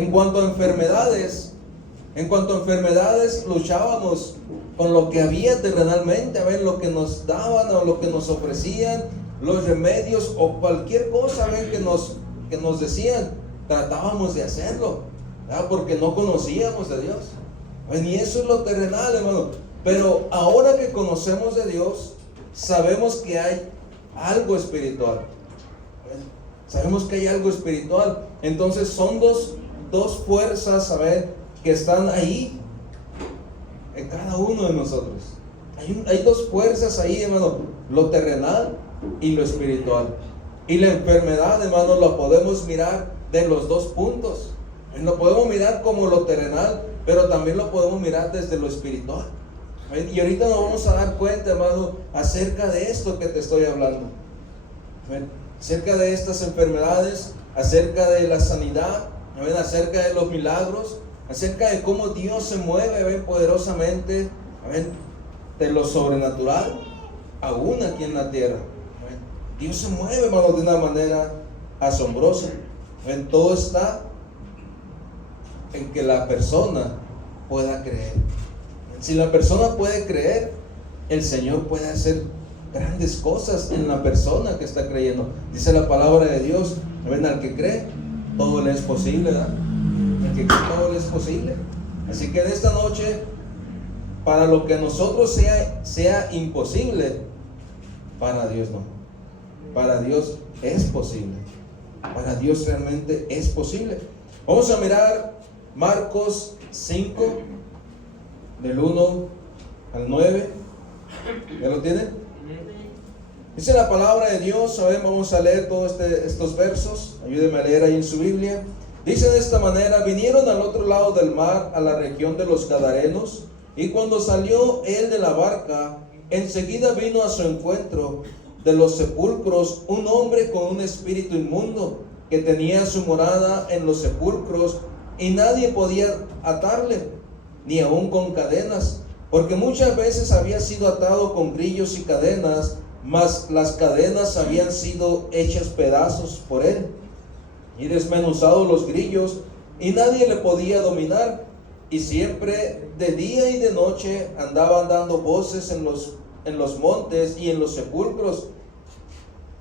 En cuanto a enfermedades, luchábamos con lo que había terrenalmente, a ver, lo que nos daban o lo que nos ofrecían, los remedios o cualquier cosa, a ver, que nos decían, tratábamos de hacerlo, ¿verdad? Porque no conocíamos de Dios. Pues, y eso es lo terrenal, hermano. Pero ahora que conocemos de Dios, sabemos que hay algo espiritual. Sabemos que hay algo espiritual. Entonces son dos fuerzas, a ver, que están ahí en cada uno de nosotros. Hay dos fuerzas ahí, hermano, lo terrenal y lo espiritual. Y la enfermedad, hermano, la podemos mirar de los dos puntos. Lo podemos mirar como lo terrenal, pero también lo podemos mirar desde lo espiritual. Y ahorita nos vamos a dar cuenta, hermano, acerca de esto que te estoy hablando. Acerca de estas enfermedades, acerca de la sanidad, acerca de los milagros, acerca de cómo Dios se mueve poderosamente, de lo sobrenatural, aún aquí en la tierra. Dios se mueve, hermano, de una manera asombrosa. Todo está en que la persona pueda creer. Si la persona puede creer, el Señor puede hacer grandes cosas en la persona que está creyendo. Dice la palabra de Dios, al que cree, todo le es posible, ¿verdad? Al que cree, todo le es posible. Así que en esta noche, para lo que a nosotros sea imposible, para Dios no. Para Dios es posible. Para Dios realmente es posible. Vamos a mirar Marcos 5, del 1 al 9. ¿Ya lo tienen? Dice la palabra de Dios. Vamos a leer todos estos versos. Ayúdenme a leer ahí en su Biblia. Dice de esta manera: vinieron al otro lado del mar, a la región de los Gadarenos, y cuando salió él de la barca, enseguida vino a su encuentro de los sepulcros un hombre con un espíritu inmundo, que tenía su morada en los sepulcros, y nadie podía atarle, ni aun con cadenas, porque muchas veces había sido atado con grillos y cadenas, mas las cadenas habían sido hechas pedazos por él, y desmenuzados los grillos, y nadie le podía dominar. Y siempre de día y de noche andaban dando voces en los montes y en los sepulcros,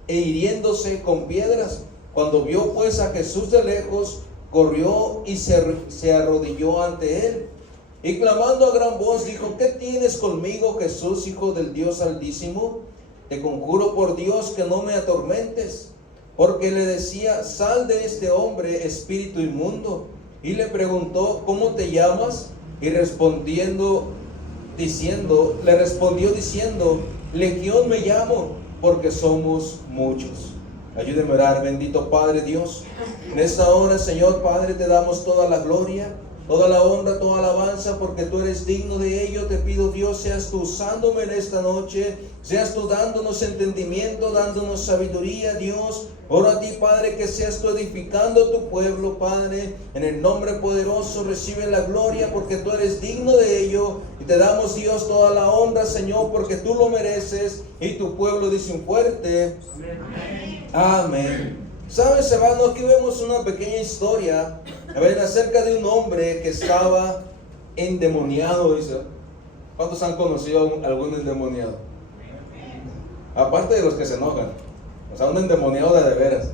e hiriéndose con piedras. Cuando vio pues a Jesús de lejos, corrió y se arrodilló ante él, y clamando a gran voz dijo: ¿qué tienes conmigo, Jesús, Hijo del Dios Altísimo? Te conjuro por Dios que no me atormentes. Porque le decía: sal de este hombre, espíritu inmundo. Y le preguntó: ¿cómo te llamas? Y le respondió diciendo: Legión me llamo, porque somos muchos. Ayúdeme a orar. Bendito Padre Dios, en esta hora, Señor Padre, te damos toda la gloria, toda la honra, toda la alabanza, porque tú eres digno de ello. Te pido, Dios, seas tú usándome en esta noche, seas tú dándonos entendimiento, dándonos sabiduría, Dios. Oro a ti, Padre, que seas tú edificando tu pueblo, Padre. En el nombre poderoso recibe la gloria, porque tú eres digno de ello. Y te damos, Dios, toda la honra, Señor, porque tú lo mereces. Y tu pueblo dice un fuerte amén. Amén. ¿Sabes, hermano? Aquí vemos una pequeña historia, acerca de un hombre que estaba endemoniado. Dice, ¿cuántos han conocido a algún endemoniado? Aparte de los que se enojan, o sea, un endemoniado de veras.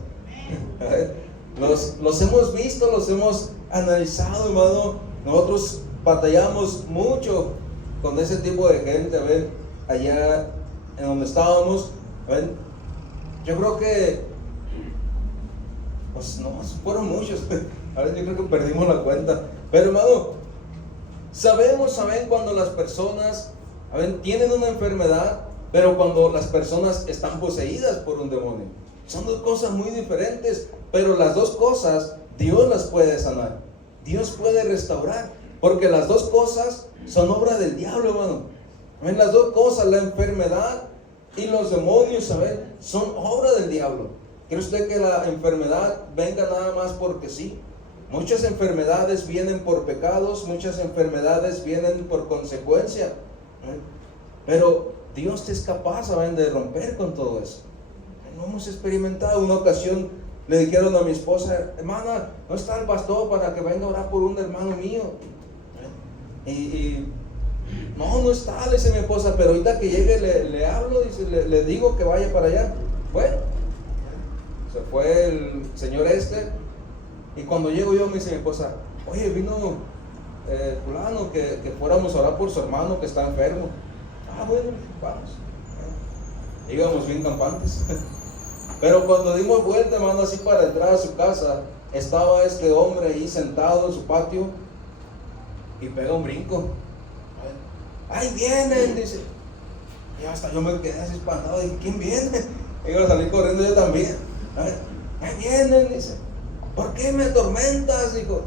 Los hemos visto, los hemos analizado, hermano. Nosotros batallamos mucho con ese tipo de gente, allá en donde estábamos. Yo creo que, pues no, fueron muchos. Yo creo que perdimos la cuenta. Pero, hermano, saben cuando las personas, tienen una enfermedad, pero cuando las personas están poseídas por un demonio. Son dos cosas muy diferentes, pero las dos cosas Dios las puede sanar. Dios puede restaurar, porque las dos cosas son obra del diablo, hermano. Las dos cosas, la enfermedad y los demonios, son obra del diablo. ¿Cree usted que la enfermedad venga nada más porque sí? Muchas enfermedades vienen por pecados, muchas enfermedades vienen por consecuencia. Pero Dios es capaz, de romper con todo eso. No hemos experimentado. Una ocasión Le dijeron a mi esposa: hermana, no está el pastor para que venga a orar por un hermano mío. No está, le dice mi esposa, pero ahorita que llegue le hablo, dice, le digo que vaya para allá. Bueno, se fue el señor y cuando llego yo me dice mi esposa: oye, vino fulano, que fuéramos a orar por su hermano que está enfermo. Bueno, vamos. Íbamos bien campantes. Pero cuando dimos vuelta, hermano, así para entrar a su casa, estaba este hombre ahí sentado en su patio y pega un brinco. ¡Ahí vienen! Dice. Y hasta yo me quedé así espantado. Dije: ¿quién viene? Y yo salí corriendo yo también. ¡Ahí vienen! Dice. ¿Por qué me atormentas? Dijo.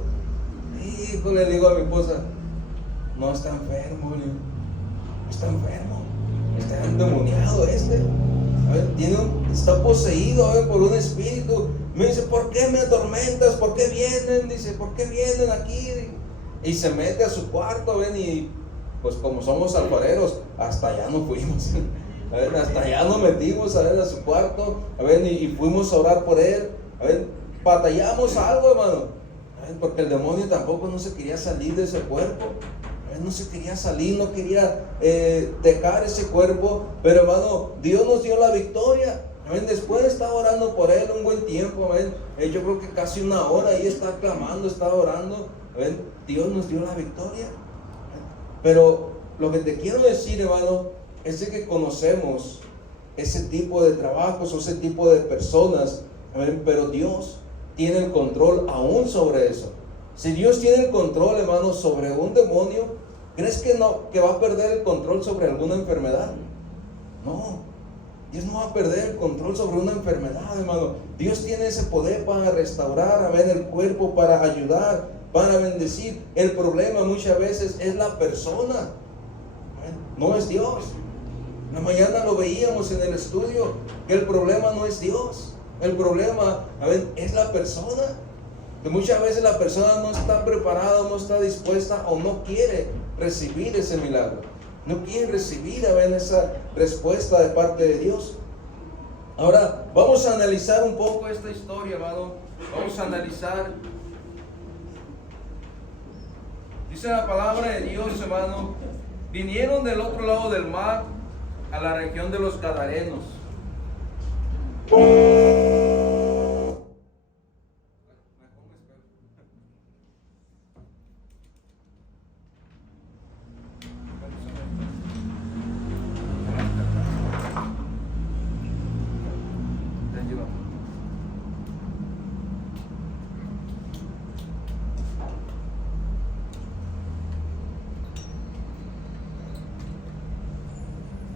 Hijo, le digo a mi esposa: no está enfermo, está enfermo, está endemoniado está poseído por un espíritu. Me dice: ¿por qué me atormentas? ¿Por qué vienen? Dice: ¿por qué vienen aquí? Y se mete a su cuarto, y pues como somos alfareros, hasta allá no fuimos. Hasta allá nos metimos a su cuarto, y fuimos a orar por él. Batallamos algo, hermano, porque el demonio tampoco no se quería salir de ese cuerpo. No se quería salir, no quería dejar ese cuerpo. Pero, hermano, Dios nos dio la victoria. Después estaba orando por él un buen tiempo. Yo creo que casi una hora ahí estaba clamando, estaba orando. Dios nos dio la victoria. Pero lo que te quiero decir, hermano, es de que conocemos ese tipo de trabajos o ese tipo de personas. Pero Dios tiene el control aún sobre eso. Si Dios tiene el control, hermano, sobre un demonio, ¿crees que va a perder el control sobre alguna enfermedad? No, Dios no va a perder el control sobre una enfermedad, hermano. Dios tiene ese poder para restaurar, el cuerpo, para ayudar, para bendecir. El problema muchas veces es la persona, no es Dios. La mañana lo veíamos en el estudio, que el problema no es Dios. El problema, es la persona. Que muchas veces la persona no está preparada, no está dispuesta o no quiere recibir ese milagro. No quiere recibir esa respuesta de parte de Dios. Ahora vamos a analizar un poco esta historia, hermano. Vamos a analizar. Dice la palabra de Dios, hermano: vinieron del otro lado del mar a la región de los Gadarenos.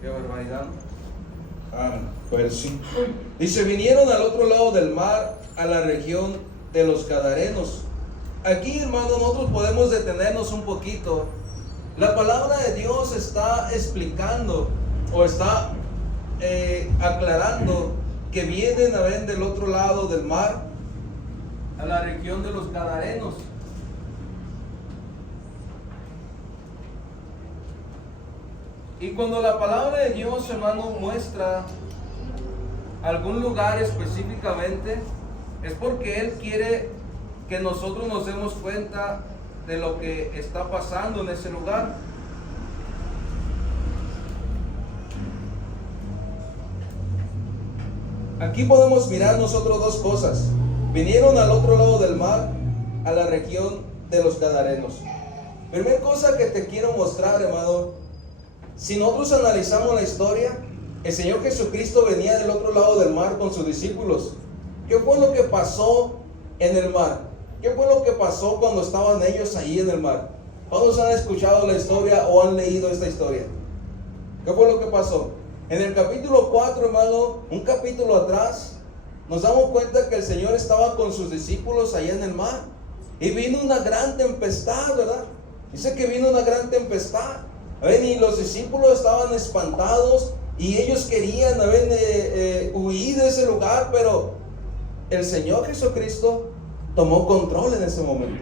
Qué barbaridad. Pues sí. Dice: vinieron al otro lado del mar, a la región de los Gadarenos. Aquí, hermano, nosotros podemos detenernos un poquito. La palabra de Dios está explicando o está aclarando que vienen del otro lado del mar, a la región de los Gadarenos. Y cuando la palabra de Dios, hermano, muestra algún lugar específicamente, es porque Él quiere que nosotros nos demos cuenta de lo que está pasando en ese lugar. Aquí podemos mirar nosotros dos cosas. Vinieron al otro lado del mar, a la región de los Gadarenos. Primera cosa que te quiero mostrar, hermano, si nosotros analizamos la historia, el Señor Jesucristo venía del otro lado del mar con sus discípulos. ¿Qué fue lo que pasó en el mar? ¿Qué fue lo que pasó cuando estaban ellos ahí en el mar? ¿Todos han escuchado la historia o han leído esta historia? ¿Qué fue lo que pasó? En el capítulo 4, hermano, un capítulo atrás, nos damos cuenta que el Señor estaba con sus discípulos allá en el mar. Y vino una gran tempestad, ¿verdad? Dice que vino una gran tempestad. Y los discípulos estaban espantados y ellos querían huir de ese lugar, pero el Señor Jesucristo tomó control en ese momento.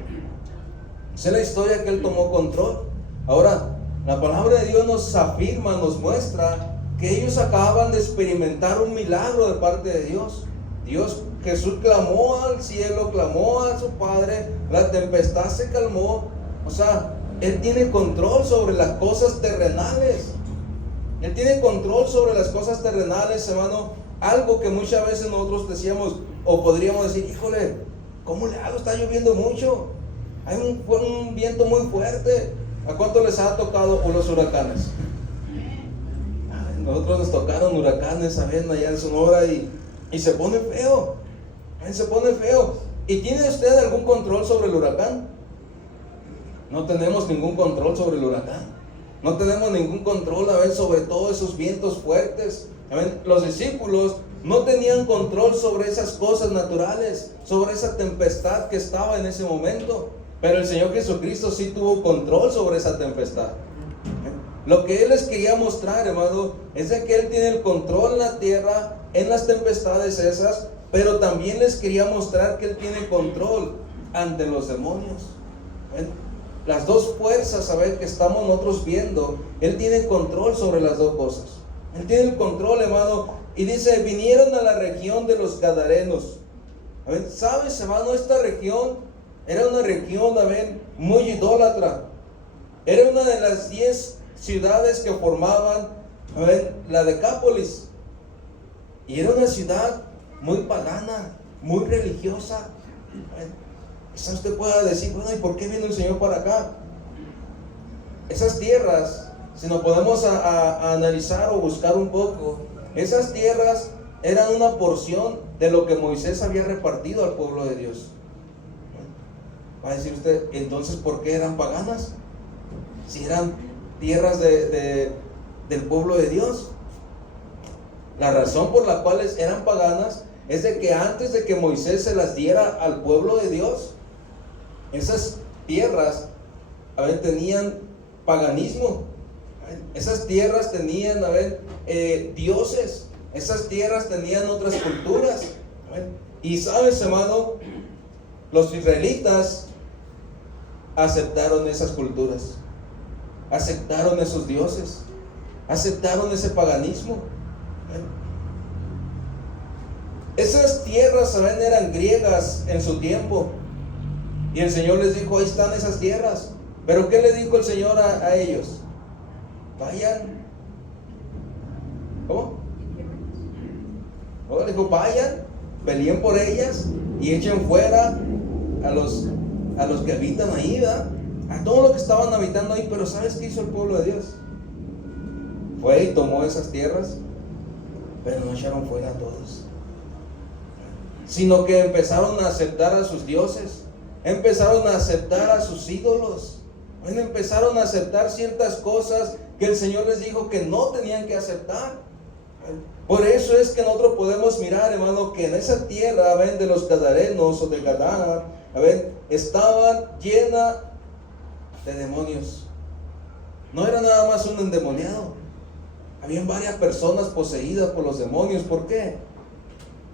Esa es la historia, que Él tomó control. Ahora, la palabra de Dios nos afirma, nos muestra que ellos acababan de experimentar un milagro de parte de Dios. Jesús clamó al cielo, clamó a su Padre, la tempestad se calmó. O sea, Él tiene control sobre las cosas terrenales. Él tiene control sobre las cosas terrenales, hermano. Algo que muchas veces nosotros decíamos, o podríamos decir, híjole, ¿cómo le hago? Está lloviendo mucho. Hay un viento muy fuerte. ¿A cuánto les ha tocado los huracanes? Nosotros nos tocaron huracanes, ¿saben? Allá en Sonora y se pone feo. Se pone feo. ¿Y tiene usted algún control sobre el huracán? No tenemos ningún control sobre el huracán. No tenemos ningún control, sobre todos esos vientos fuertes. Los discípulos no tenían control sobre esas cosas naturales, sobre esa tempestad que estaba en ese momento. Pero el Señor Jesucristo sí tuvo control sobre esa tempestad. Lo que Él les quería mostrar, hermano, es de que Él tiene el control en la tierra, en las tempestades esas, pero también les quería mostrar que Él tiene control ante los demonios. Las dos fuerzas, que estamos nosotros viendo, Él tiene control sobre las dos cosas. Él tiene el control, hermano. Y dice, vinieron a la región de los Gadarenos. ¿Sabes, hermano? Esta región era una región, muy idólatra. Era una de las 10 ciudades que formaban, la Decápolis. Y era una ciudad muy pagana, muy religiosa. Quizás usted pueda decir, bueno, ¿y por qué vino el Señor para acá? Esas tierras, si nos podemos a analizar o buscar un poco, esas tierras eran una porción de lo que Moisés había repartido al pueblo de Dios. Va a decir usted, entonces, ¿por qué eran paganas? Si eran tierras del pueblo de Dios. La razón por la cual eran paganas es de que antes de que Moisés se las diera al pueblo de Dios, esas tierras tenían paganismo. Esas tierras tenían dioses. Esas tierras tenían otras culturas. Y sabes, hermano, los israelitas aceptaron esas culturas, aceptaron esos dioses, aceptaron ese paganismo. Esas tierras, eran griegas en su tiempo. Y el Señor les dijo, ahí están esas tierras. Pero ¿qué le dijo el Señor a ellos? Vayan. ¿Cómo? Le dijo, vayan, peleen por ellas y echen fuera a los que habitan ahí, ¿verdad? A todos los que estaban habitando ahí. Pero ¿sabes qué hizo el pueblo de Dios? Fue y tomó esas tierras, pero no echaron fuera a todos, sino que empezaron a aceptar a sus dioses, empezaron a aceptar a sus ídolos, empezaron a aceptar ciertas cosas que el Señor les dijo que no tenían que aceptar. Por eso es que nosotros podemos mirar, hermano, que en esa tierra, de los Gadarenos o de Gadara, estaban llena de demonios. No era nada más un endemoniado, habían varias personas poseídas por los demonios. ¿Por qué?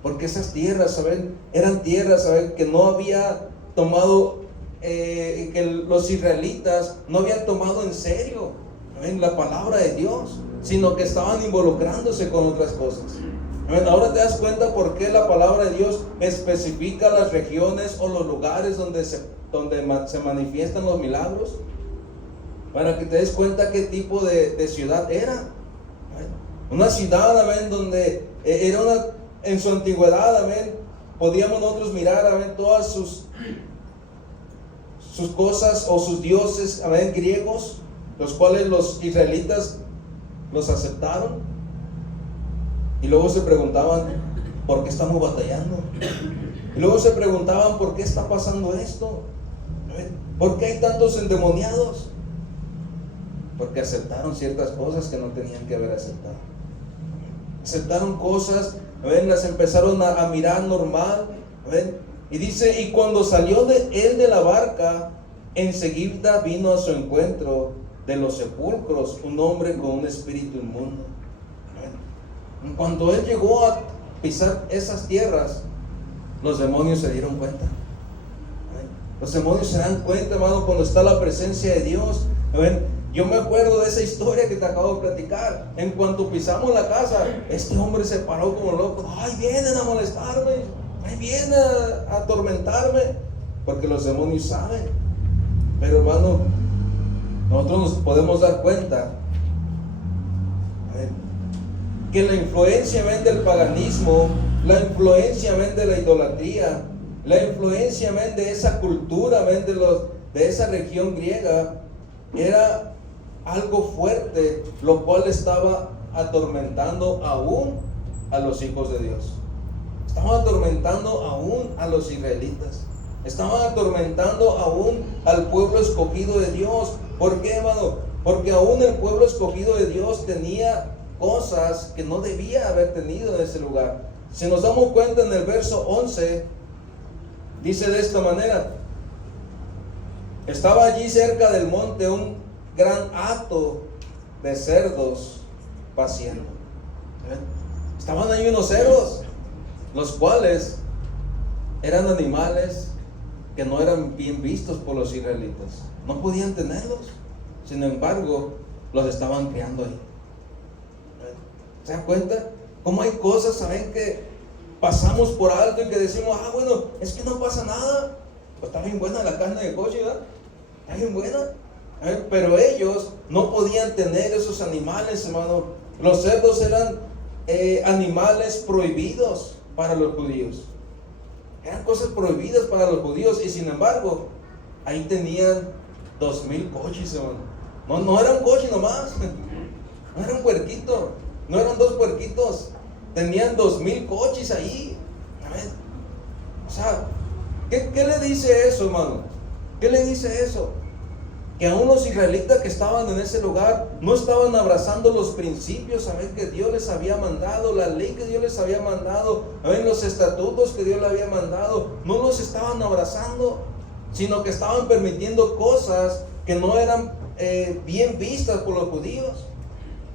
Porque esas tierras, eran tierras, que no había tomado, que los israelitas no habían tomado en serio, la palabra de Dios, sino que estaban involucrándose con otras cosas. Ahora te das cuenta por qué la palabra de Dios especifica las regiones o los lugares donde se manifiestan los milagros, para que te des cuenta qué tipo de ciudad era. Una ciudad, donde era en su antigüedad, podíamos nosotros mirar, todas sus cosas o sus dioses, griegos, los cuales los israelitas los aceptaron. Y luego se preguntaban, ¿por qué estamos batallando? Y luego se preguntaban, ¿por qué está pasando esto? ¿Por qué hay tantos endemoniados? Porque aceptaron ciertas cosas que no tenían que haber aceptado. Aceptaron cosas, las empezaron a mirar normal. Y dice, y cuando salió él de la barca, enseguida vino a su encuentro de los sepulcros un hombre con un espíritu inmundo. Cuando él llegó a pisar esas tierras, los demonios se dieron cuenta. Los demonios se dan cuenta, hermano, cuando está la presencia de Dios. Yo me acuerdo de esa historia que te acabo de platicar. En cuanto pisamos la casa, este hombre se paró como loco. Ay, vienen a molestarme, ay, vienen a atormentarme, porque los demonios saben. Pero hermano, nosotros nos podemos dar cuenta que la influencia del paganismo, la influencia de la idolatría, la influencia de esa cultura de esa región griega, era algo fuerte, lo cual estaba atormentando aún a los hijos de Dios. Estaban atormentando aún a los israelitas. Estaban atormentando aún al pueblo escogido de Dios. ¿Por qué, hermano? Porque aún el pueblo escogido de Dios tenía cosas que no debía haber tenido en ese lugar. Si nos damos cuenta, en el verso 11 dice de esta manera: estaba allí cerca del monte un gran hato de cerdos paciendo. Estaban ahí unos cerdos, los cuales eran animales que no eran bien vistos por los israelitas. No podían tenerlos. Sin embargo, los estaban criando ahí. ¿Se dan cuenta? Cómo hay cosas, ¿saben?, que pasamos por alto y que decimos: ah, bueno, es que no pasa nada. Pues está bien buena la carne de coche, ¿verdad? Está bien buena. Pero ellos no podían tener esos animales, hermano. Los cerdos eran animales prohibidos para los judíos. Eran cosas prohibidas para los judíos. Y sin embargo, ahí tenían 2,000 coches, hermano. No era un coche nomás. No era un puerquito. No eran 2 puerquitos. Tenían 2,000 coches ahí. O sea, ¿qué le dice eso, hermano? ¿Qué le dice eso? Que aún los israelitas que estaban en ese lugar no estaban abrazando los principios, ¿saben?, que Dios les había mandado, la ley que Dios les había mandado, ¿saben?, los estatutos que Dios les había mandado. No los estaban abrazando, sino que estaban permitiendo cosas que no eran bien vistas por los judíos.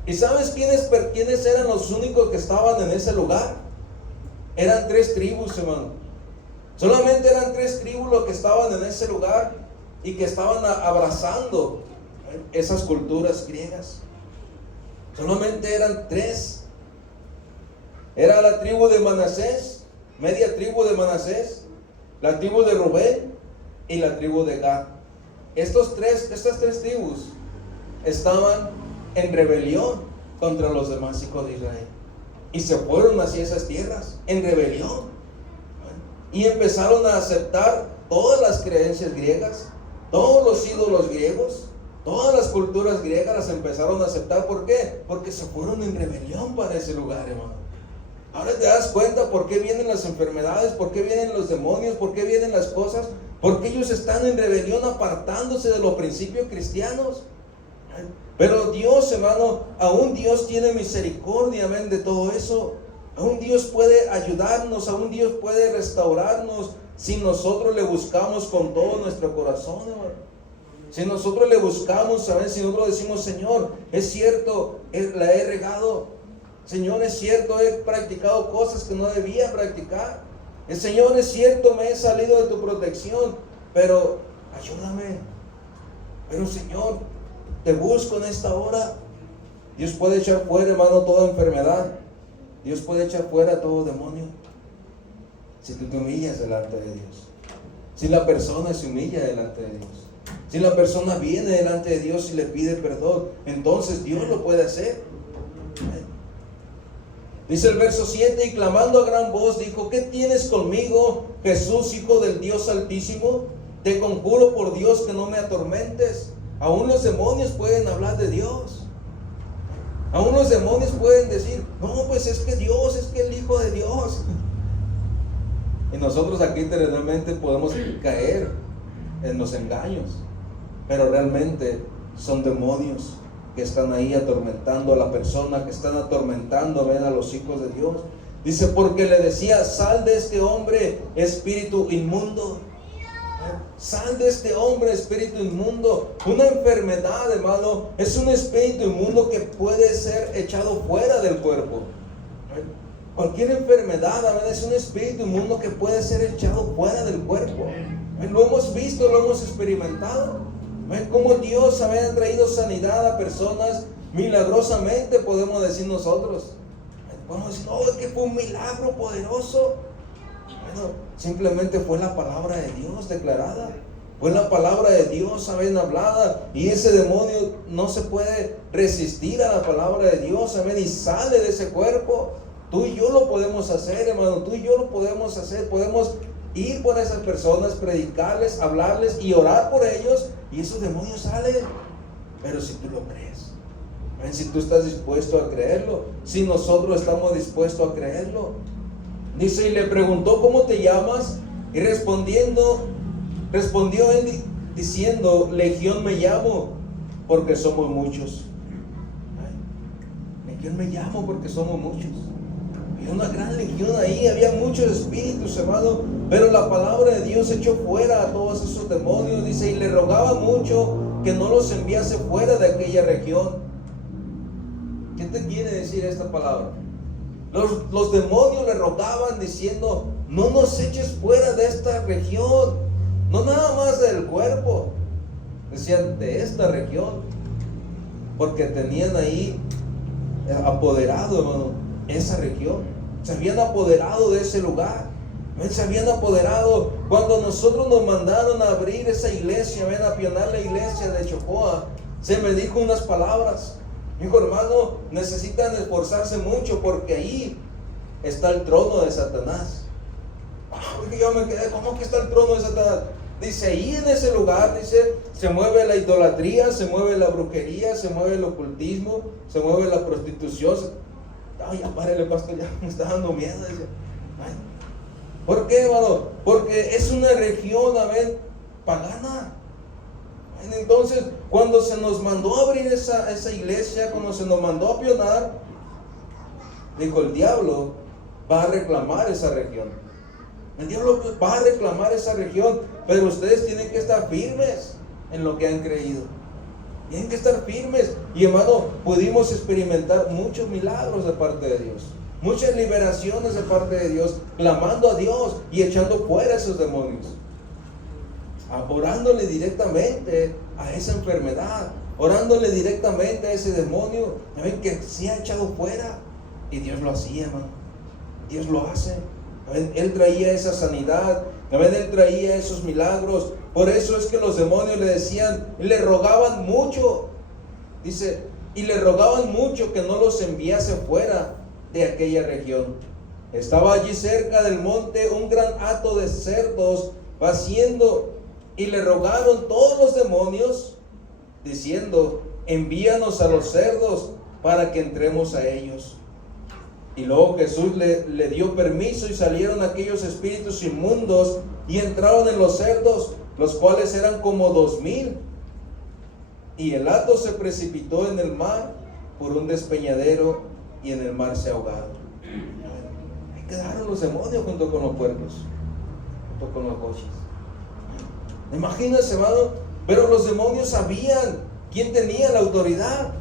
¿Y sabes quiénes eran los únicos que estaban en ese lugar? Eran 3 tribus, hermano. Solamente eran 3 tribus los que estaban en ese lugar y que estaban abrazando esas culturas griegas. Solamente eran 3. Era la tribu de Manasés, media tribu de Manasés, la tribu de Rubén y la tribu de Gad. Estas 3 tribus estaban en rebelión contra los demás hijos de Israel y se fueron hacia esas tierras en rebelión y empezaron a aceptar todas las creencias griegas, todos los ídolos griegos, todas las culturas griegas las empezaron a aceptar. ¿Por qué? Porque se fueron en rebelión para ese lugar, hermano. Ahora te das cuenta por qué vienen las enfermedades, por qué vienen los demonios, por qué vienen las cosas, porque ellos están en rebelión, apartándose de los principios cristianos. Pero Dios, hermano, aún Dios tiene misericordia, amén, de todo eso. Aún Dios puede ayudarnos, aún Dios puede restaurarnos si nosotros le buscamos con todo nuestro corazón, hermano. Si nosotros le buscamos, ¿saben? Si nosotros decimos: Señor, es cierto, la he regado. Señor, es cierto, he practicado cosas que no debía practicar. El Señor, es cierto, me he salido de tu protección, pero ayúdame. Pero Señor, te busco en esta hora. Dios puede echar fuera, hermano, toda enfermedad. Dios puede echar fuera todo demonio si tú te humillas delante de Dios. Si la persona se humilla delante de Dios, si la persona viene delante de Dios y le pide perdón, entonces Dios lo puede hacer. Dice el verso 7: y clamando a gran voz dijo: ¿qué tienes conmigo, Jesús, Hijo del Dios Altísimo? Te conjuro por Dios que no me atormentes. Aún los demonios pueden hablar de Dios. Aún los demonios pueden decir: no, pues es que Dios, es que el Hijo de Dios. Y nosotros aquí terrenalmente podemos caer en los engaños, pero realmente son demonios que están ahí atormentando a la persona, que están atormentando a los hijos de Dios. Dice: porque le decía: sal de este hombre, espíritu inmundo. Sal de este hombre, espíritu inmundo. Una enfermedad, hermano, es un espíritu inmundo que puede ser echado fuera del cuerpo. Cualquier enfermedad, es un espíritu inmundo que puede ser echado fuera del cuerpo. Lo hemos visto, lo hemos experimentado. Ven cómo Dios había traído sanidad a personas milagrosamente, podemos decir nosotros. Podemos decir, no, es que fue un milagro poderoso. Bueno, simplemente fue la palabra de Dios declarada. Fue la palabra de Dios, amén, hablada. Y ese demonio no se puede resistir a la palabra de Dios, amén, y sale de ese cuerpo. Tú y yo lo podemos hacer, hermano. Tú y yo lo podemos hacer. Podemos ir por esas personas, predicarles, hablarles y orar por ellos. Y esos demonios salen. Pero si tú lo crees, amén, si tú estás dispuesto a creerlo, si nosotros estamos dispuestos a creerlo. Dice, y le preguntó, ¿cómo te llamas? Y respondió él diciendo, Legión me llamo, porque somos muchos. Legión me llamo porque somos muchos. Había una gran legión ahí, había muchos espíritus, hermano, pero la palabra de Dios echó fuera a todos esos demonios. Dice, y le rogaba mucho que no los enviase fuera de aquella región. ¿Qué te quiere decir esta palabra? Los demonios le rogaban diciendo, no nos eches fuera de esta región. No nada más del cuerpo, decían de esta región, porque tenían ahí apoderado, hermano, esa región. Se habían apoderado de ese lugar. Se habían apoderado. Cuando nosotros nos mandaron a abrir esa iglesia, a pionar la iglesia de Chocoa, se me dijo unas palabras. Dijo, hermano, necesitan esforzarse mucho porque ahí está el trono de Satanás. Yo me quedé, ¿cómo que está el trono de Satanás? Dice, ahí en ese lugar, dice, se mueve la idolatría, se mueve la brujería, se mueve el ocultismo, se mueve la prostitución. Ay, ya párele, pastor, ya me está dando miedo. Dice, ay, ¿por qué, hermano? Porque es una región, amén, pagana. Entonces, cuando se nos mandó a abrir esa iglesia, cuando se nos mandó a pionar, dijo, el diablo va a reclamar esa región. El diablo va a reclamar esa región, pero ustedes tienen que estar firmes en lo que han creído. Tienen que estar firmes. Y hermano, pudimos experimentar muchos milagros de parte de Dios, muchas liberaciones de parte de Dios, clamando a Dios y echando fuera esos demonios, orándole directamente a esa enfermedad, orándole directamente a ese demonio, que se ha echado fuera. Y Dios lo hacía, hermano. Dios lo hace. Él traía esa sanidad, Él traía esos milagros. Por eso es que los demonios le decían, le rogaban mucho. Dice, y le rogaban mucho que no los enviase fuera de aquella región. Estaba allí cerca del monte un gran hato de cerdos paciendo, y le rogaron todos los demonios, diciendo, envíanos a los cerdos para que entremos a ellos. Y luego Jesús le dio permiso, y salieron aquellos espíritus inmundos y entraron en los cerdos, los cuales eran como 2000. Y el hato se precipitó en el mar por un despeñadero, y en el mar se ahogaron. Ahí quedaron los demonios junto con los puercos, junto con los coches. Imagínense, hermano, pero los demonios sabían quién tenía la autoridad.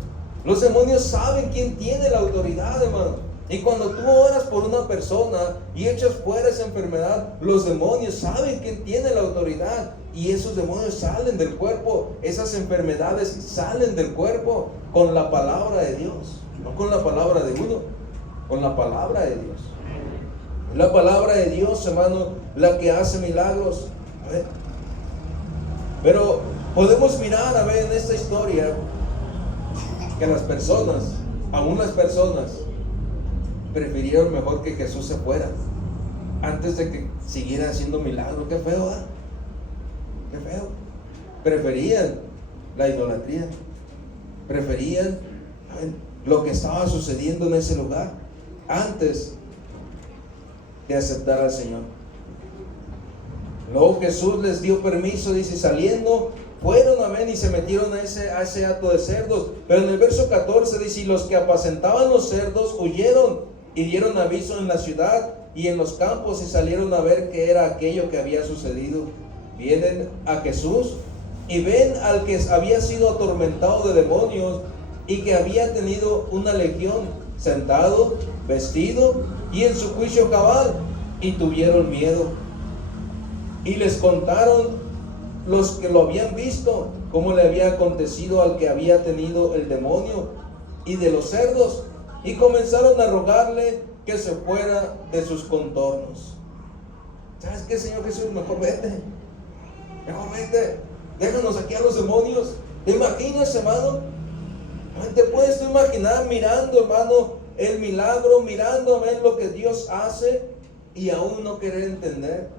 Los demonios saben quién tiene la autoridad, hermano. Y cuando tú oras por una persona y echas fuera esa enfermedad, los demonios saben quién tiene la autoridad. Y esos demonios salen del cuerpo, esas enfermedades salen del cuerpo con la palabra de Dios. No con la palabra de uno, con la palabra de Dios. La palabra de Dios, hermano, la que hace milagros. A ver. Pero podemos mirar, a ver, en esta historia, que las personas, aún las personas, prefirieron mejor que Jesús se fuera antes de que siguiera haciendo milagros. Qué feo, ¿eh? Qué feo. Preferían la idolatría, preferían lo que estaba sucediendo en ese lugar antes de aceptar al Señor. Luego Jesús les dio permiso, dice, saliendo fueron, amén, y se metieron a ese hato de cerdos. Pero en el verso 14 dice, y los que apacentaban los cerdos huyeron y dieron aviso en la ciudad y en los campos, y salieron a ver qué era aquello que había sucedido. Vienen a Jesús y ven al que había sido atormentado de demonios y que había tenido una legión, sentado, vestido y en su juicio cabal, y tuvieron miedo. Y les contaron los que lo habían visto, cómo le había acontecido al que había tenido el demonio y de los cerdos, y comenzaron a rogarle que se fuera de sus contornos. ¿Sabes qué, Señor Jesús? Mejor vete, déjanos aquí a los demonios. ¿Te imaginas, hermano? ¿Te puedes tú imaginar mirando, hermano, el milagro, mirando a ver lo que Dios hace y aún no querer entender?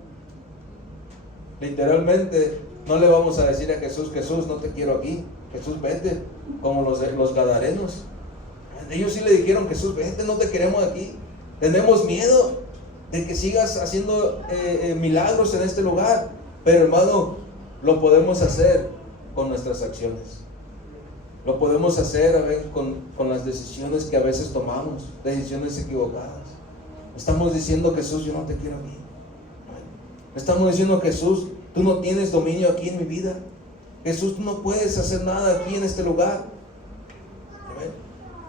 Literalmente no le vamos a decir a Jesús: Jesús, no te quiero aquí, Jesús, vete, como los gadarenos. Ellos sí le dijeron: Jesús, vete, no te queremos aquí, tenemos miedo de que sigas haciendo milagros en este lugar. Pero, hermano, lo podemos hacer con nuestras acciones. Lo podemos hacer, a ver, con las decisiones que a veces tomamos, decisiones equivocadas. Estamos diciendo: Jesús, yo no te quiero aquí. Estamos diciendo: Jesús, tú no tienes dominio aquí en mi vida. Jesús, tú no puedes hacer nada aquí en este lugar.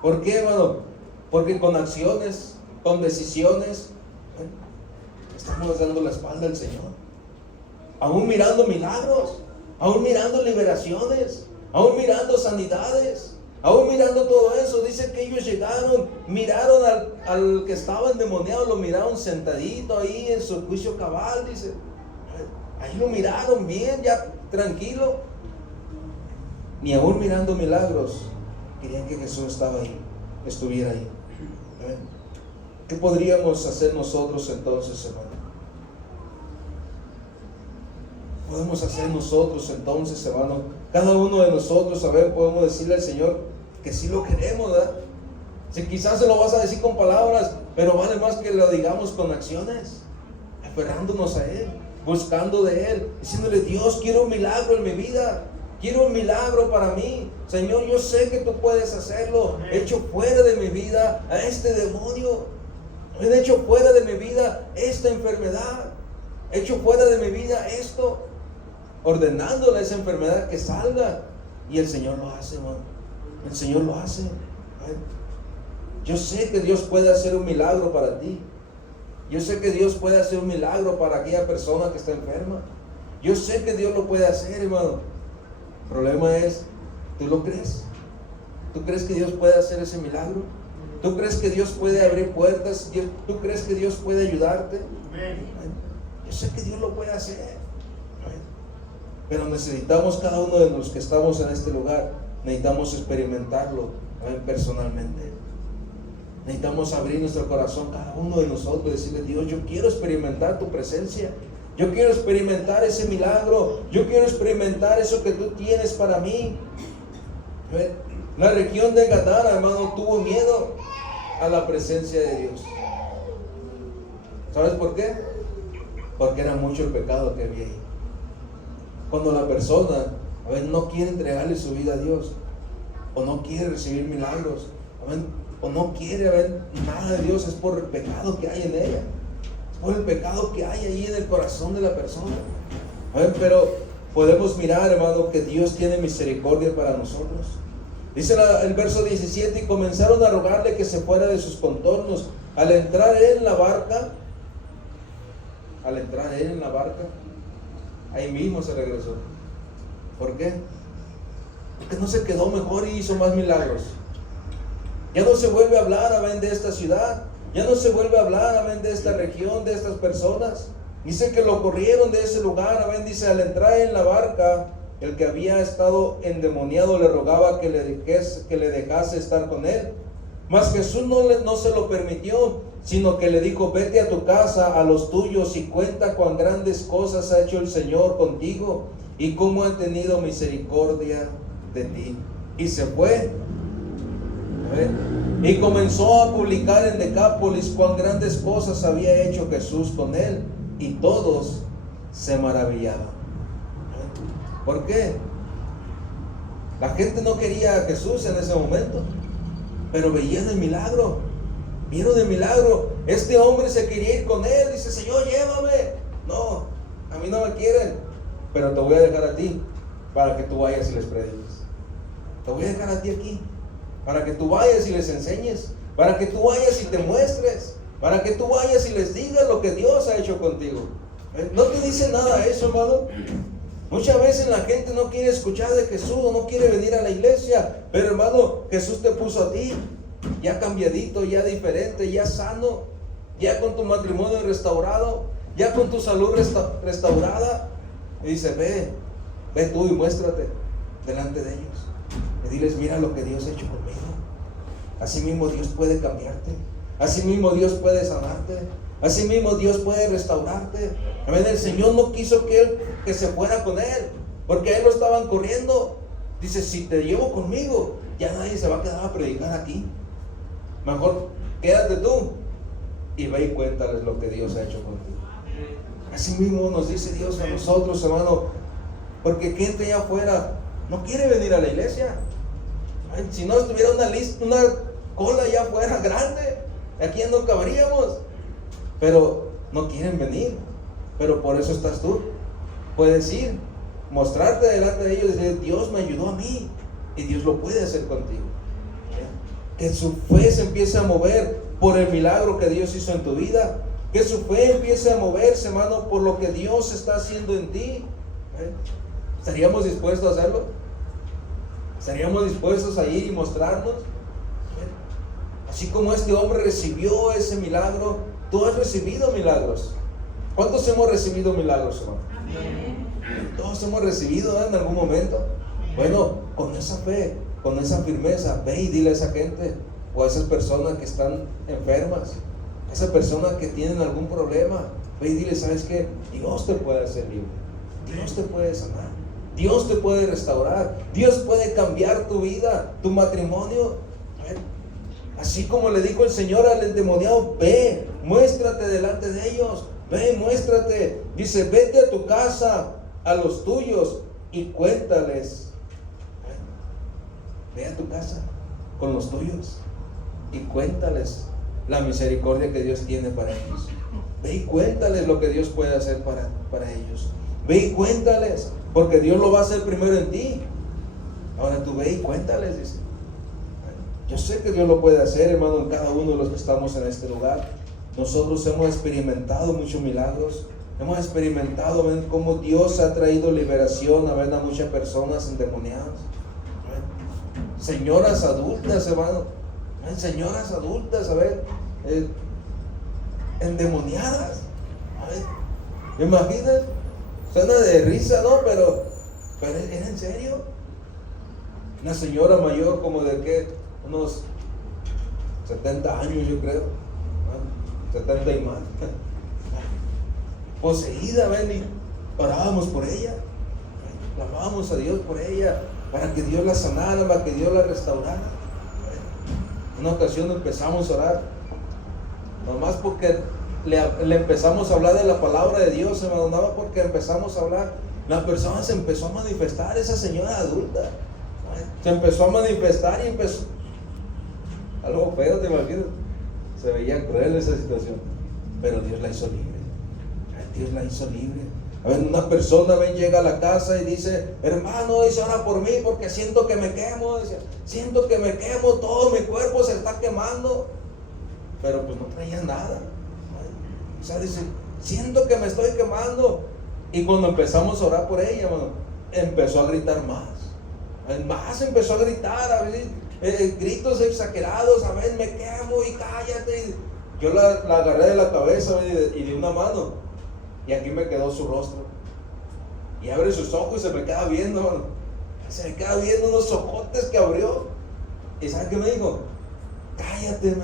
¿Por qué, hermano? Porque con acciones, con decisiones, estamos dando la espalda al Señor. Aún mirando milagros, aún mirando liberaciones, aún mirando sanidades, aún mirando todo eso. Dice que ellos llegaron, miraron al que estaba endemoniado, lo miraron sentadito ahí en su juicio cabal, dice. Ahí lo miraron bien, ya tranquilo. Ni aún mirando milagros querían que Jesús estuviera ahí. ¿Qué podríamos hacer nosotros entonces, hermano? Podemos hacer nosotros entonces, hermano, cada uno de nosotros, a ver, podemos decirle al Señor que sí lo queremos, ¿verdad? Si quizás se lo vas a decir con palabras, pero vale más que lo digamos con acciones, aferrándonos a Él, buscando de Él, diciéndole: Dios, quiero un milagro en mi vida, quiero un milagro para mí. Señor, yo sé que tú puedes hacerlo. He hecho fuera de mi vida a este demonio, he hecho fuera de mi vida esta enfermedad, he hecho fuera de mi vida esto, ordenándole a esa enfermedad que salga. Y el Señor lo hace, hermano. El Señor lo hace. Yo sé que Dios puede hacer un milagro para ti. Yo sé que Dios puede hacer un milagro para aquella persona que está enferma. Yo sé que Dios lo puede hacer, hermano. El problema es, ¿tú lo crees? ¿Tú crees que Dios puede hacer ese milagro? ¿Tú crees que Dios puede abrir puertas? ¿Tú crees que Dios puede ayudarte? Yo sé que Dios lo puede hacer. Pero necesitamos, cada uno de los que estamos en este lugar, necesitamos experimentarlo personalmente. Necesitamos abrir nuestro corazón, cada uno de nosotros, y decirle: Dios, yo quiero experimentar tu presencia. Yo quiero experimentar ese milagro. Yo quiero experimentar eso que tú tienes para mí. La región de Gadara, hermano, tuvo miedo a la presencia de Dios. ¿Sabes por qué? Porque era mucho el pecado que había ahí. Cuando la persona, no quiere entregarle su vida a Dios, o no quiere recibir milagros, o no quiere ver nada de Dios, es por el pecado que hay en ella, es por el pecado que hay ahí en el corazón de la persona. Pero podemos mirar, hermano, que Dios tiene misericordia para nosotros. Dice el verso 17: y comenzaron a rogarle que se fuera de sus contornos. Al entrar él en la barca, ahí mismo se regresó. ¿Por qué? Porque no se quedó mejor y hizo más milagros. Ya no se vuelve a hablar, de esta ciudad. Ya no se vuelve a hablar, de esta región, de estas personas. Dice que lo corrieron de ese lugar, dice: al entrar en la barca, el que había estado endemoniado le rogaba que le dejase estar con él. Mas Jesús no se lo permitió, sino que le dijo: vete a tu casa, a los tuyos, y cuenta cuán grandes cosas ha hecho el Señor contigo, y cómo ha tenido misericordia de ti. Y se fue. Y comenzó a publicar en Decápolis cuán grandes cosas había hecho Jesús con él, y todos se maravillaban. ¿Por qué? La gente no quería a Jesús en ese momento, pero veían el milagro. Vieron el milagro. Este hombre se quería ir con él. Dice: Señor, llévame. No, a mí no me quieren, pero te voy a dejar a ti para que tú vayas y les prediques. Te voy a dejar a ti aquí para que tú vayas y les enseñes, para que tú vayas y te muestres, para que tú vayas y les digas lo que Dios ha hecho contigo. ¿No te dice nada eso, hermano? Muchas veces la gente no quiere escuchar de Jesús, no quiere venir a la iglesia. Pero hermano, Jesús te puso a ti, ya cambiadito, ya diferente, ya sano, ya con tu matrimonio restaurado, ya con tu salud restaurada. Y dice, ve tú y muéstrate delante de ellos. Y diles, mira lo que Dios ha hecho conmigo. Así mismo Dios puede cambiarte. Así mismo Dios puede sanarte. Así mismo Dios puede restaurarte. Amén. El Señor no quiso que se fuera con Él, porque a Él lo estaban corriendo. Dice, si te llevo conmigo, ya nadie se va a quedar a predicar aquí. Mejor quédate tú y ve y cuéntales lo que Dios ha hecho contigo. Así mismo nos dice Dios a nosotros, hermano, porque gente allá afuera no quiere venir a la iglesia. Ay, si no estuviera una cola allá afuera grande, aquí ya no cabríamos. Pero no quieren venir. Pero por eso estás tú. Puedes ir, mostrarte delante de ellos y decir, Dios me ayudó a mí, y Dios lo puede hacer contigo. Que su fe se empiece a mover por el milagro que Dios hizo en tu vida. Que su fe empiece a moverse, hermano, por lo que Dios está haciendo en ti. ¿Estaríamos dispuestos a hacerlo? ¿Estaríamos dispuestos a ir y mostrarnos? Así como este hombre recibió ese milagro, tú has recibido milagros. ¿Cuántos hemos recibido milagros, hermano? Amén. Todos hemos recibido, ¿eh? En algún momento. Bueno, con esa fe, con esa firmeza, ve y dile a esa gente o a esas personas que están enfermas, a esas personas que tienen algún problema, ve y dile, ¿sabes qué? Dios te puede hacer libre, Dios te puede sanar, Dios te puede restaurar, Dios puede cambiar tu vida, tu matrimonio. Así como le dijo el Señor al endemoniado, ve, muéstrate delante de ellos, ve, muéstrate. Dice, vete a tu casa, a los tuyos, y cuéntales. Ve a tu casa con los tuyos y cuéntales la misericordia que Dios tiene para ellos. Ve y cuéntales lo que Dios puede hacer para ellos. Ve y cuéntales, porque Dios lo va a hacer primero en ti. Ahora tú ve y cuéntales, dice. Yo sé que Dios lo puede hacer, hermano, en cada uno de los que estamos en este lugar. Nosotros hemos experimentado muchos milagros. Hemos experimentado, ven, cómo Dios ha traído liberación a ver a muchas personas endemoniadas. Señoras adultas, hermano. Señoras adultas, a ver, endemoniadas. Imagínate, suena de risa, ¿no? Pero ¿era en serio? Una señora mayor, como de qué, unos 70 años, yo creo, 70 y más, poseída, ven, y orábamos por ella, clamábamos a Dios por ella, para que Dios la sanara, para que Dios la restaurara. Una ocasión empezamos a orar, nomás porque le empezamos a hablar de la palabra de Dios, hermano, nada porque empezamos a hablar, la persona se empezó a manifestar, esa señora adulta, se empezó a manifestar y empezó, algo feo, te imaginas, se veía cruel esa situación, pero Dios la hizo libre. Dios la hizo libre. A ver, una persona llega a la casa y dice, hermano, dice, ora por mí porque siento que me quemo, dice, siento que me quemo, todo mi cuerpo se está quemando, pero pues no traía nada. O sea, dice, siento que me estoy quemando. Y cuando empezamos a orar por ella, bueno, empezó a gritar más empezó a gritar, a ver, gritos exagerados, a ver, me quemo y cállate. Yo la agarré de la cabeza y de una mano, y aquí me quedó su rostro, y abre sus ojos y se me queda viendo, hermano. Se me queda viendo unos ojotes que abrió, y ¿sabe qué me dijo? Cállate,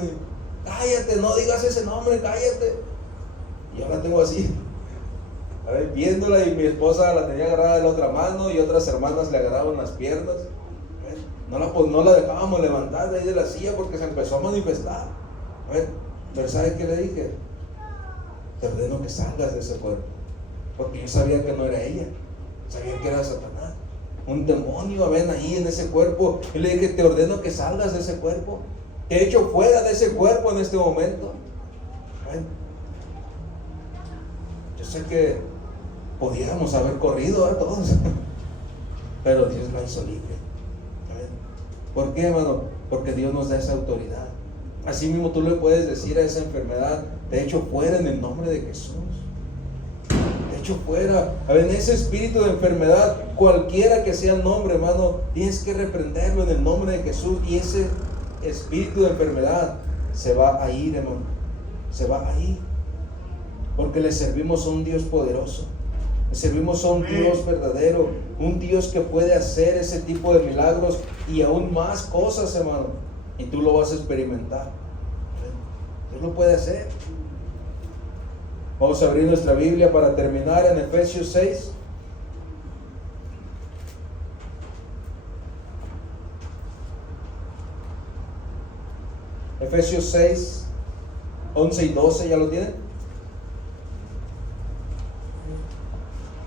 cállate, no digas ese nombre, cállate. Y yo la tengo así, a ver, viéndola, y mi esposa la tenía agarrada de la otra mano, y otras hermanas le agarraban las piernas. No la dejábamos levantar de ahí de la silla porque se empezó a manifestar. Pero ¿sabe qué le dije? Te ordeno que salgas de ese cuerpo, porque yo sabía que no era ella, sabía que era Satanás, un demonio, ven ahí en ese cuerpo. Y le dije, te ordeno que salgas de ese cuerpo, te echo fuera de ese cuerpo en este momento. Yo sé que pudiéramos haber corrido a todos, pero Dios la hizo libre. ¿Por qué, hermano? Porque Dios nos da esa autoridad. Así mismo tú le puedes decir a esa enfermedad, te echo fuera en el nombre de Jesús. Te echo fuera. A ver, ese espíritu de enfermedad, cualquiera que sea el nombre, hermano, tienes que reprenderlo en el nombre de Jesús. Y ese espíritu de enfermedad se va a ir, hermano. Se va a ir. Porque le servimos a un Dios poderoso. Le servimos a un Dios verdadero. Un Dios que puede hacer ese tipo de milagros y aún más cosas, hermano. Y tú lo vas a experimentar. Dios lo puede hacer. Vamos a abrir nuestra Biblia para terminar en Efesios 6. Efesios 6, 11 y 12, ¿ya lo tienen?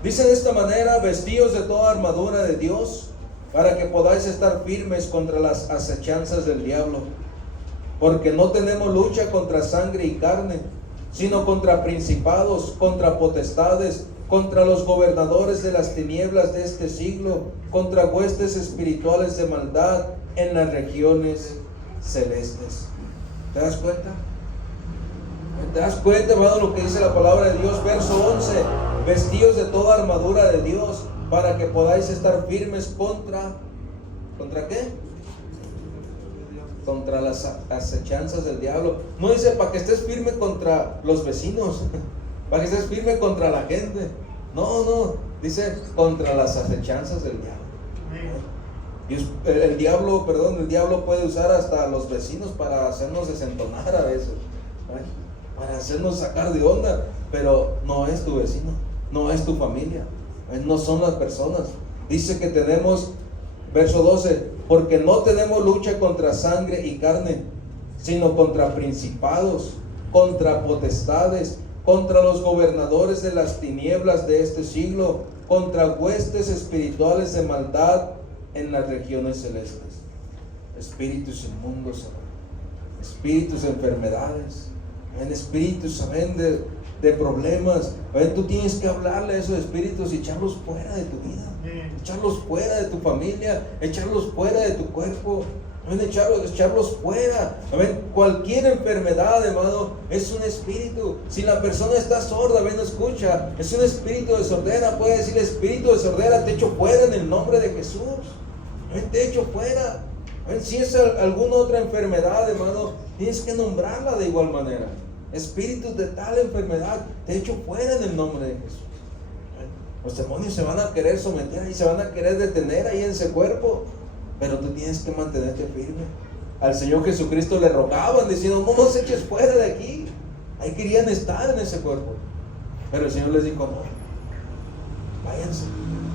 Dice de esta manera: vestíos de toda armadura de Dios, para que podáis estar firmes contra las acechanzas del diablo. Porque no tenemos lucha contra sangre y carne, sino contra principados, contra potestades, contra los gobernadores de las tinieblas de este siglo, contra huestes espirituales de maldad en las regiones celestes. ¿Te das cuenta? ¿Te das cuenta, hermano, lo que dice la palabra de Dios? Verso 11: vestíos de toda armadura de Dios, para que podáis estar firmes ¿contra qué? Contra las acechanzas del diablo. No dice para que estés firme contra los vecinos, para que estés firme contra la gente. No, dice contra las acechanzas del diablo. El diablo puede usar hasta a los vecinos para hacernos desentonar a veces, para hacernos sacar de onda, pero no es tu vecino, no es tu familia, no son las personas. Dice que tenemos, verso 12, porque no tenemos lucha contra sangre y carne, sino contra principados, contra potestades, contra los gobernadores de las tinieblas de este siglo, contra huestes espirituales de maldad en las regiones celestes. Espíritus inmundos, espíritus de enfermedades, espíritus, ¿saben?, de problemas. Tú tienes que hablarle a esos espíritus y echarlos fuera de tu vida, echarlos fuera de tu familia, echarlos fuera de tu cuerpo, echarlos fuera. Cualquier enfermedad, hermano, es un espíritu. Si la persona está sorda, no escucha, es un espíritu de sordera. Puede decir: espíritu de sordera, te echo fuera en el nombre de Jesús. Te echo fuera. Si es alguna otra enfermedad, hermano, tienes que nombrarla de igual manera. Espíritus de tal enfermedad, te echo fuera en el nombre de Jesús. Los demonios se van a querer someter y se van a querer detener ahí en ese cuerpo, pero tú tienes que mantenerte firme. Al Señor Jesucristo le rogaban diciendo: no nos eches fuera de aquí. Ahí querían estar en ese cuerpo, pero el Señor les dijo: no, váyanse.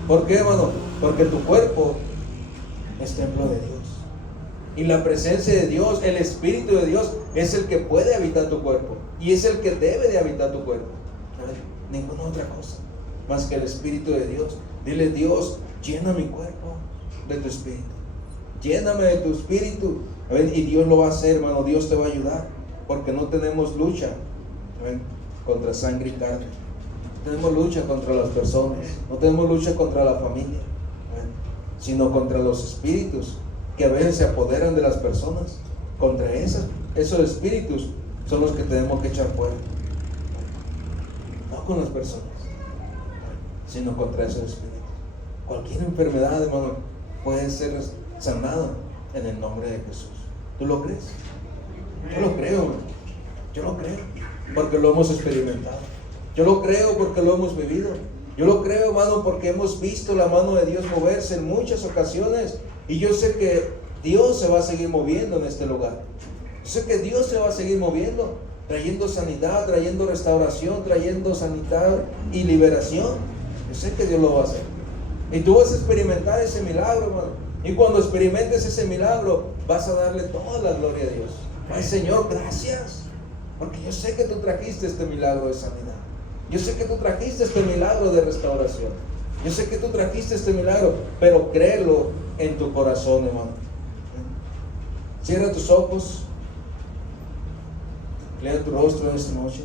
¿Por qué, hermano? Porque tu cuerpo es templo de Dios, y la presencia de Dios, el Espíritu de Dios, es el que puede habitar tu cuerpo, y es el que debe de habitar tu cuerpo. No hay ninguna otra cosa más que el Espíritu de Dios. Dile: Dios, llena mi cuerpo de tu Espíritu, lléname de tu Espíritu. Y Dios lo va a hacer, hermano. Dios te va a ayudar, porque no tenemos lucha contra sangre y carne. No tenemos lucha contra las personas, no tenemos lucha contra la familia, sino contra los espíritus que a veces se apoderan de las personas. Contra esos espíritus son los que tenemos que echar fuera. No con las personas, sino contra esos espíritus. Cualquier enfermedad, hermano, puede ser sanada en el nombre de Jesús. ¿Tú lo crees? Yo lo creo, hermano. Yo lo creo porque lo hemos experimentado. Yo lo creo porque lo hemos vivido. Yo lo creo, hermano, porque hemos visto la mano de Dios moverse en muchas ocasiones. Y yo sé que Dios se va a seguir moviendo en este lugar. Yo sé que Dios se va a seguir moviendo, trayendo sanidad, trayendo restauración, trayendo sanidad y liberación. Yo sé que Dios lo va a hacer. Y tú vas a experimentar ese milagro, hermano. Y cuando experimentes ese milagro, vas a darle toda la gloria a Dios. Ay, Señor, gracias, porque yo sé que tú trajiste este milagro de sanidad. Yo sé que tú trajiste este milagro de restauración. Yo sé que tú trajiste este milagro, pero créelo en tu corazón, hermano. Cierra tus ojos, lea tu rostro en esta noche.